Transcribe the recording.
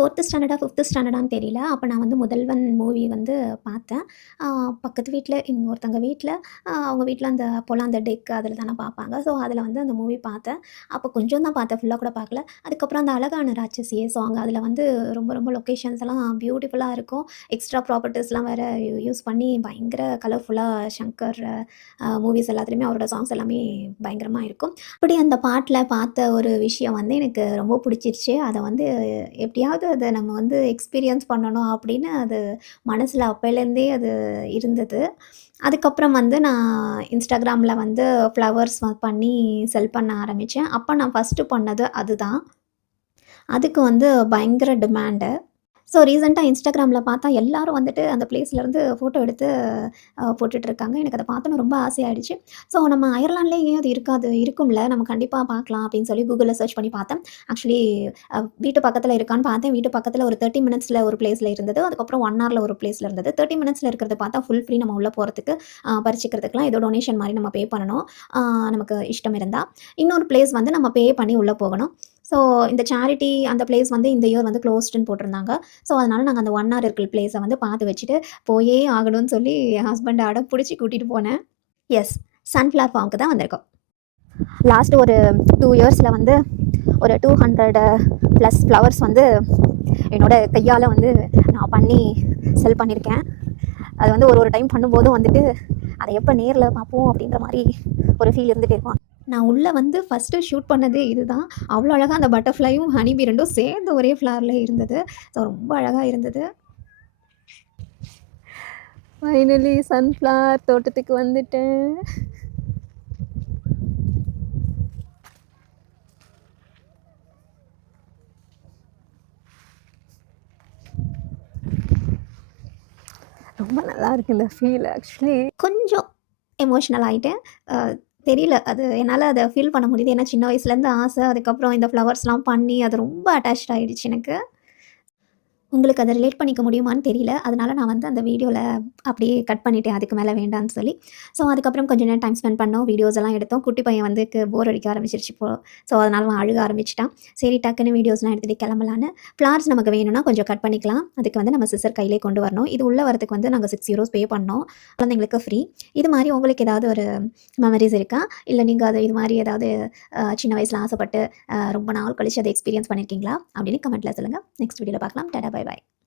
4த் ஸ்டாண்டர்டா, fifth ஸ்டாண்டர்டான்னு தெரியல. அப்ப நான் வந்து முதல்வன் மூவி வந்து பார்த்தேன். அ பக்கத்து வீட்ல எங்க ஒருத்தவங்க வீட்ல, அவங்க வீட்ல அந்த அப்போலாம் அந்த டெக் அதில தானே பார்ப்பாங்க. ஸோ, அதில வந்து அந்த மூவி பார்த்தேன். அப்போ கொஞ்சம் தான் பார்த்தேன். ஃபுல்லா கூட பார்க்கல. அதுக்கப்புறம் அந்த அழகான ராட்சசியே சாங் அதில வந்து ரொம்ப ரொம்ப லொக்கேஷன்ஸ் எல்லாம் பியூட்டிஃபுல்லா இருக்கும். எக்ஸ்ட்ரா ப்ராப்பர்ட்டீஸ்லாம் வேற யூஸ் பண்ணி பயங்கர கலர்ஃபுல்லா சங்கர் மூவிஸ் எல்லாத்துலயுமே அவரோட சாங்ஸ் எல்லாமே பயங்கரமா இருக்கும். அப்படி அந்த பாட்டுல பார்த்த ஒரு விஷயம் வந்து எனக்கு ரொம்ப பிடிச்சிருச்சு. அத வந்து எப்படியாவது அத நம்ம வந்து எக்ஸ்பீரியன்ஸ் பண்ணணும் அப்படின்னு அது மனசுல அப்பைலேருந்தே அது இருந்தது. அதுக்கப்புறம் வந்து நான் Instagramல வந்து ஃப்ளவர்ஸ் பண்ணி செல் பண்ண ஆரம்பிச்சேன். அப்ப நான் ஃபர்ஸ்ட்டு பண்ணது அதுதான். அதுக்கு வந்து பயங்கர டிமாண்டு. ஸோ ரீசென்ட்டா Instagramல பார்த்தா எல்லாரும் வந்துட்டு அந்த பிளேஸ்லேருந்து ஃபோட்டோ எடுத்து போட்டுட்ருக்காங்க. எனக்கு அத பார்த்தோனே ரொம்ப ஆசையாயிடுச்சு. ஸோ நம்ம அயர்லாண்ட்லயே ஏன் அது இருக்காது? இருக்கும்ல. நம்ம கண்டிப்பா பார்க்கலாம் அப்படின்னு சொல்லி Googleல சர்ச் பண்ணி பார்த்தேன். ஆக்சுவலி வீட்டு பக்கத்தில இருக்கான்னு பார்த்தேன். வீட்டு பக்கத்தில ஒரு 30 மினிட்ஸ்ல ஒரு பிளேஸ்ல இருந்தது. அதுக்கப்புறம் 1 ஹவர்ல ஒரு பிளேஸ்ல இருந்தது. 30 மினிட்ஸ்ல இருக்கிறத பார்த்தா ஃபுல் ஃப்ரீ நம்ம உள்ள போறதுக்கு, பறிச்சுக்கிறதுக்குலாம் ஏதோ டொனேஷன் மாரி நம்ம பே பண்ணணும். அ நமக்கு இஷ்டம் இருந்தா. இன்னொரு பிளேஸ் வந்து நம்ம பே பண்ணி உள்ள போகணும். ஸோ இந்த சேரிட்டி அந்த பிளேஸ் வந்து இந்த இயர் வந்து க்ளோஸ்டுன்னு போட்டிருந்தாங்க. ஸோ, அதனால நாங்க அந்த 1 ஹவர் இருக்கிற பிளேஸ வந்து பார்த்து வச்சுட்டு, போயே ஆகணும்னு சொல்லி என் ஹஸ்பண்ட அடம் புடிச்சு கூட்டிட்டு போனேன். எஸ். சன்ஃப்ளவர் ஃபார்முக்கு தான் வந்திருக்கோம். லாஸ்ட் ஒரு 2 இயர்ஸ்ல வந்து ஒரு 200 ப்ளஸ் ஃப்ளவர்ஸ் வந்து என்னோட கையால வந்து நான் பண்ணி செல் பண்ணியிருக்கேன். அது வந்து ஒரு ஒரு டைம் பண்ணும்போதும் வந்துட்டு, அத எப்ப நேர்ல பார்ப்போம் அப்படின்ற மாரி ஒரு ஃபீல் இருந்துட்டே இருக்கும். நான் உள்ள வந்து ஃபர்ஸ்ட்டு ஷூட் பண்ணதே இதுதான். அவ்வளோ அழகா அந்த பட்டர்ஃப்ளையும், ஹனி பீ 2ம் சேர்ந்து ஒரே ஃப்ளவர்ல இருந்தது. ஸோ ரொம்ப அழகா இருந்தது. ஃபைனலி சன்ஃப்ளவர் தோட்டத்துக்கு வந்துட்டேன். ரொம்ப நல்லா இருக்கு இந்த ஃபீல் ஆக்சுவலி. கொஞ்சம் எமோஷனல் ஆயிட்டேன். அ தெரியல. அது என்னால அத ஃபீல் பண்ண முடியுது. ஏன்னா சின்ன வயசுலேருந்து ஆசை. அதுக்கப்புறம் இந்த ஃப்ளவர்ஸ்லாம் பண்ணி அது ரொம்ப அட்டாச்ட் ஆயிடுச்சு எனக்கு. உங்களுக்கு அத ரிலேட் பண்ணிக்க முடியுமான்னு தெரியல. அதனால நான் வந்து அந்த வீடியோல அப்படியே கட் பண்ணிட்டேன். அதுக்கு மேல வேண்டான்னு சொல்லி. ஸோ, அதுக்கப்புறம் கொஞ்ச நேரம் டைம் ஸ்பெண்ட் பண்ணோம். வீடியோஸ் எல்லாம் எடுத்தோம். குட்டி பையன் வந்து போர் அடிக்க ஆரம்பிச்சிருச்சு இப்போ. ஸோ, அதனால அவன் அழுக ஆரம்பிச்சுட்டான். சரி டக்குன்னு வீடியோஸ்லாம் எடுத்துட்டு கிளம்பலான்னு. ஃப்ளார்ஸ் நமக்கு வேணும்னா கொஞ்சம் கட் பண்ணிக்கலாம். அதுக்கு வந்து நம்ம சிசர் கையிலே கொண்டு வரணும். இது உள்ள வரதுக்கு வந்து நாங்க €6 பே பண்ணோம். குழந்தைங்களுக்கு ஃப்ரீ. இது மாரி உங்களுக்கு ஏதாவது ஒரு மெமரீஸ் இருக்கா? இல்ல நீங்க அது இது மாரி ஏதாவது சின்ன வயசுல ஆசைப்பட்டு ரொம்ப நாள் கழிச்சு அத எக்ஸ்பீரியன்ஸ் பண்ணியிருக்கீங்களா? அப்படின்னு கமெண்ட்ல சொல்லுங்க. நெக்ஸ்ட் வீடியோல பார்க்கலாம். Tata bye by.